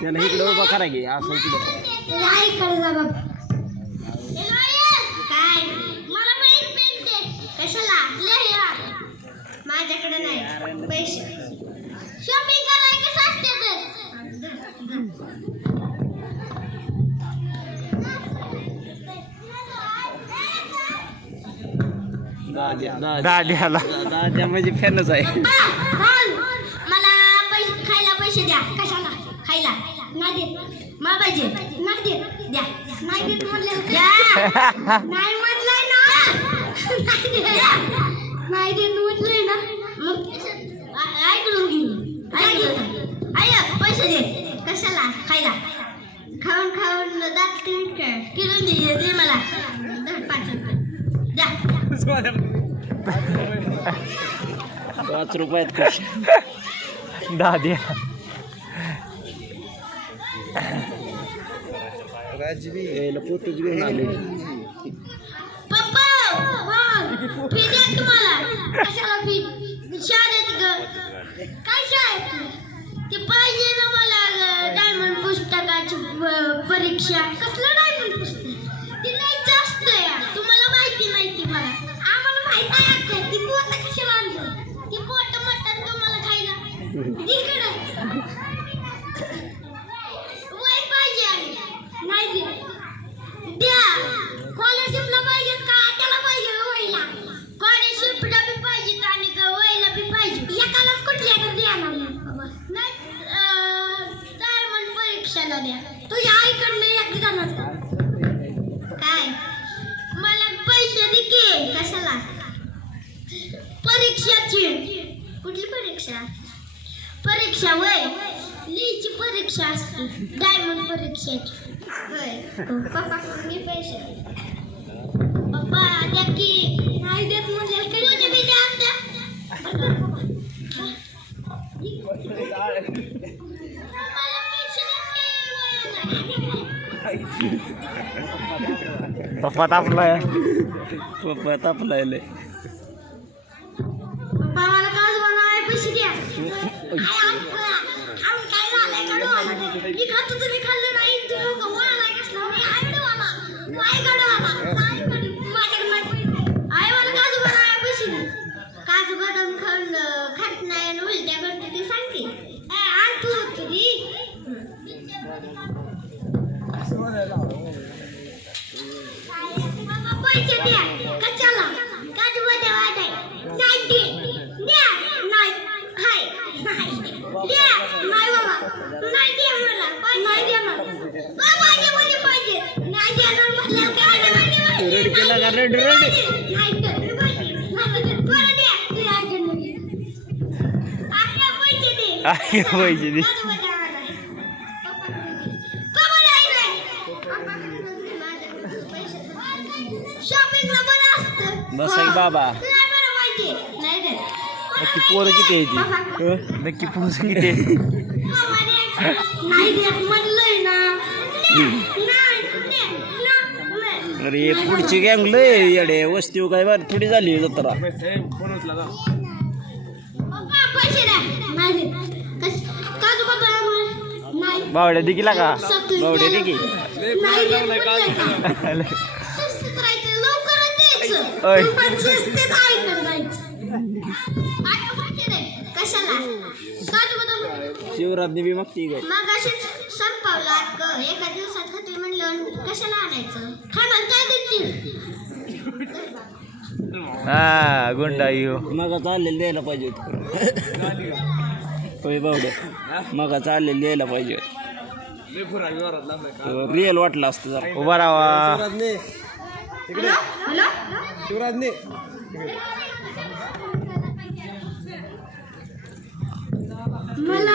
त्याला इकडे उभा करा की असं इकडे माझ्याकडे नाही पैसे शॉपिंग करायला कसं असते दाद्या म्हणजे फॅनच आहे. मला खायला पैसे द्या. कशाला खायला नाही देत. मला पाहिजे नाही देत. द्या नाही देत म्हटलं नाही म्हटलंय ना नाही देत म्हटलंय ना मग ऐकून घेऊ पैसे दे. कशाला खायला खाऊन खाऊन दात किरून दे मला 5 रुपये द्या. 5 रुपयात कश दाद्या पोतच घेऊन आले. पप्पा फी द्या तुम्हाला. कशाला फी शाळेत काय शाळेत ते पाहिजे ना मला डायमंड पुस्तकाची परीक्षा. कसलं डायमंड पुस्तक ते नाहीच असतं या. तुम्हाला माहिती मला आम्हाला माहित आहे. ती पोत कशाला आणलं ती पोट मटण तुम्हाला खायला इकडे वय पाहिजे नाही दे द्या. स्कॉलरशिपला पाहिजेत का त्याला पाहिजे वयला स्कॉलरशिपला बी पाहिजे आणि वयला बी पाहिजे. एकालाच कुठल्या तर द्या ना नाही डायमंड परीक्षाला द्या. तुझ्या आईकडनं एक जाणार काय मला पैसे दे की. कशाला परीक्षाची कुठली परीक्षा वय लिहिची परीक्षा असते डायमंड परीक्षेची होय. पप्पा मी पैसे पप्पा द्या की. नाही देत म्हणजे तुझे बी द्या. पप्पा तापलाय. पप्पा मला काज बनवाय पैसे द्या. काय झालंय कडवाला मी खातो तुम्ही खाल्लं नाही. तुम्ही गव्हाला कसला काय कडवाला माझ्याकडे नाही पैसे. आई मला काजू बनवाय पैसे नाही. काजू बदाम खाऊन खात नाही आणि उलट्या करते ते सांगते. आण तू तुझी पैसे द्या. कशाला काजू बदाम वाटाय नाही दे द्या. नाही हाय नाही द्या. नाही बाबा नाही दे मला नाही दे मला पाहिजे म्हणजे पाहिजे नाही देणार म्हटलं काय रेड केला का रेड नाही द्या तुझ्या आईकडनं घे. आपल्या पैसे दे. पैसे दे. शॉपिंगला बरं असतं बस आहे बाबा. तुला बरं माहिती नाही दे. नक्की पोरं किती आहे ती. नक्की पोरं किती आहे. नाही देत म्हणलंय ना. अरे पुढची गँग लय येडे वस्ती काय बार थोडी झाली जत्रा. पैसे द्या. नाही देत. काजू बदाम नाही. बावड्या दिकीला का बावड्या दिकी नाही देत म्हणलंय का? लवकरच द्यायचं. ओय. तू पण शिस्तीत ऐकत जायचं. कशाला काजू बदाम शिवराजने बी मागती काय. मग असेच संपवला एका दिवसात खाते म्हणलं कशाला आणायचं. खाणार काय देतील. हा गुंडा येऊ मग चाललेलं द्यायला पाहिजे होय बावड्या. मग चाललेलं द्यायला पाहिजे. रिअल वाटलं असतं जरा उभा राहा. शिवराजने मला